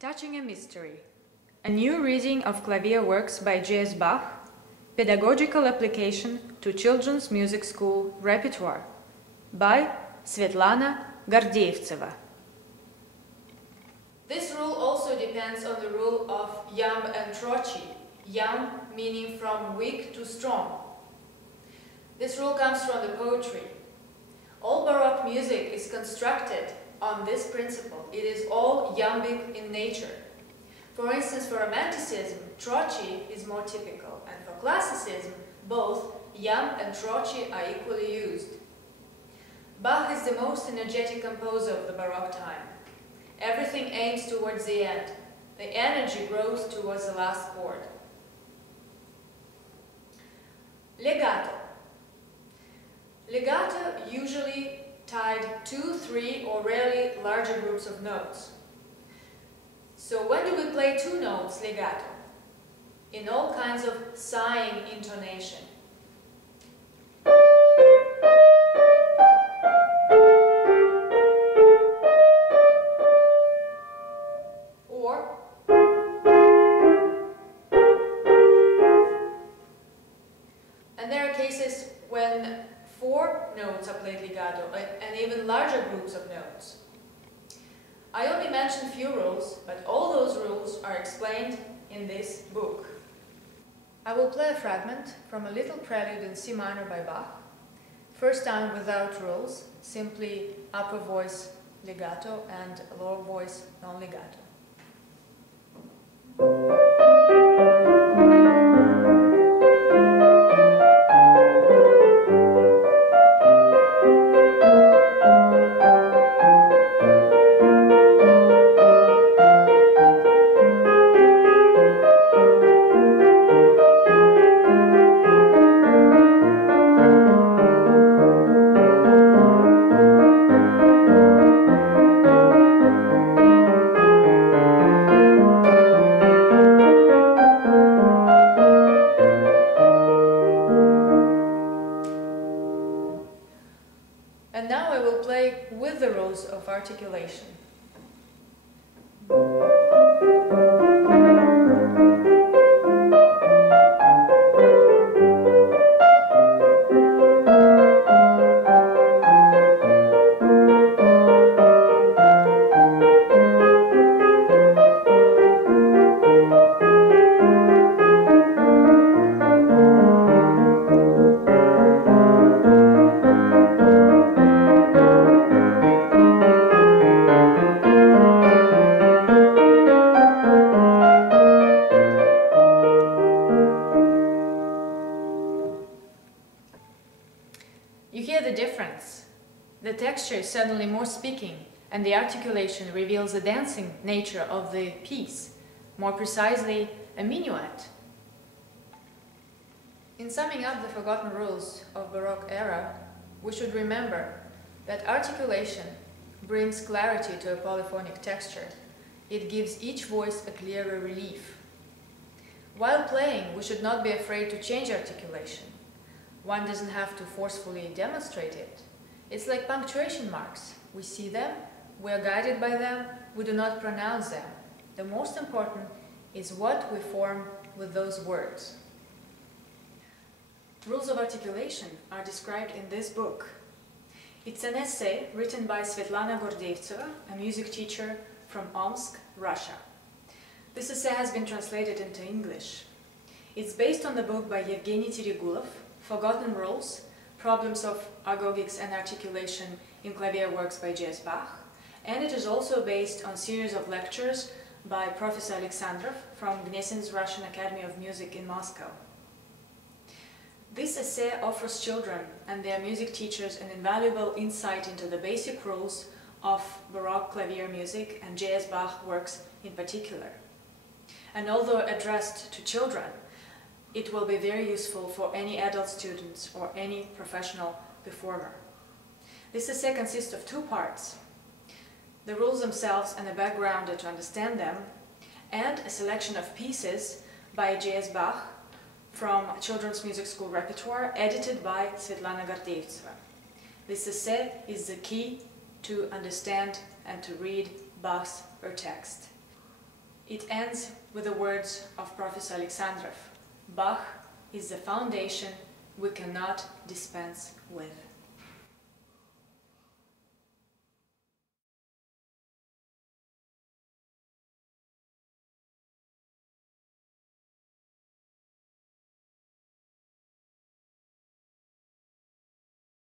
Touching a Mystery. A new reading of Clavier Works by J.S. Bach, Pedagogical Application to Children's Music School Repertoire by Svetlana Gordeevtseva. This rule also depends on the rule of yam and trochi, yam meaning from weak to strong. This rule comes from the poetry. All Baroque music is constructed on this principle. It is all yambic in nature. For instance, for Romanticism, trochi is more typical, and for Classicism, both yam and trochi are equally used. Bach is the most energetic composer of the Baroque time. Everything aims towards the end. The energy grows towards the last chord. Legato. Legato usually tied 2, 3, or rarely larger groups of notes. So when do we play two notes legato? In all kinds of sighing intonation. Or and there are cases when 4 notes are played legato, and even larger groups of notes. I only mentioned few rules, but all those rules are explained in this book. I will play a fragment from a little prelude in C minor by Bach, first time without rules, simply upper voice legato and lower voice non-legato. And now I will play with the rules of articulation. You hear the difference. The texture is suddenly more speaking, and the articulation reveals the dancing nature of the piece, more precisely a minuet. In summing up the forgotten rules of Baroque era, we should remember that articulation brings clarity to a polyphonic texture. It gives each voice a clearer relief. While playing, we should not be afraid to change articulation. One doesn't have to forcefully demonstrate it. It's like punctuation marks. We see them, we are guided by them, we do not pronounce them. The most important is what we form with those words. Rules of articulation are described in this book. It's an essay written by Svetlana Gordeevtseva, a music teacher from Omsk, Russia. This essay has been translated into English. It's based on the book by Evgeni Teregulov, Forgotten Rules, Problems of Agogics and Articulation in Clavier Works by J.S. Bach, and it is also based on a series of lectures by Professor Alexandrov from Gnesins Russian Academy of Music in Moscow. This essay offers children and their music teachers an invaluable insight into the basic rules of Baroque clavier music and J.S. Bach works in particular. And although addressed to children, it will be very useful for any adult students or any professional performer. This essay consists of 2 parts: the rules themselves and a background to understand them, and a selection of pieces by J.S. Bach from Children's Music School Repertoire, edited by Svetlana Gordeevtseva. This essay is the key to understand and to read Bach's urtext. It ends with the words of Professor Alexandrov: Bach is the foundation we cannot dispense with.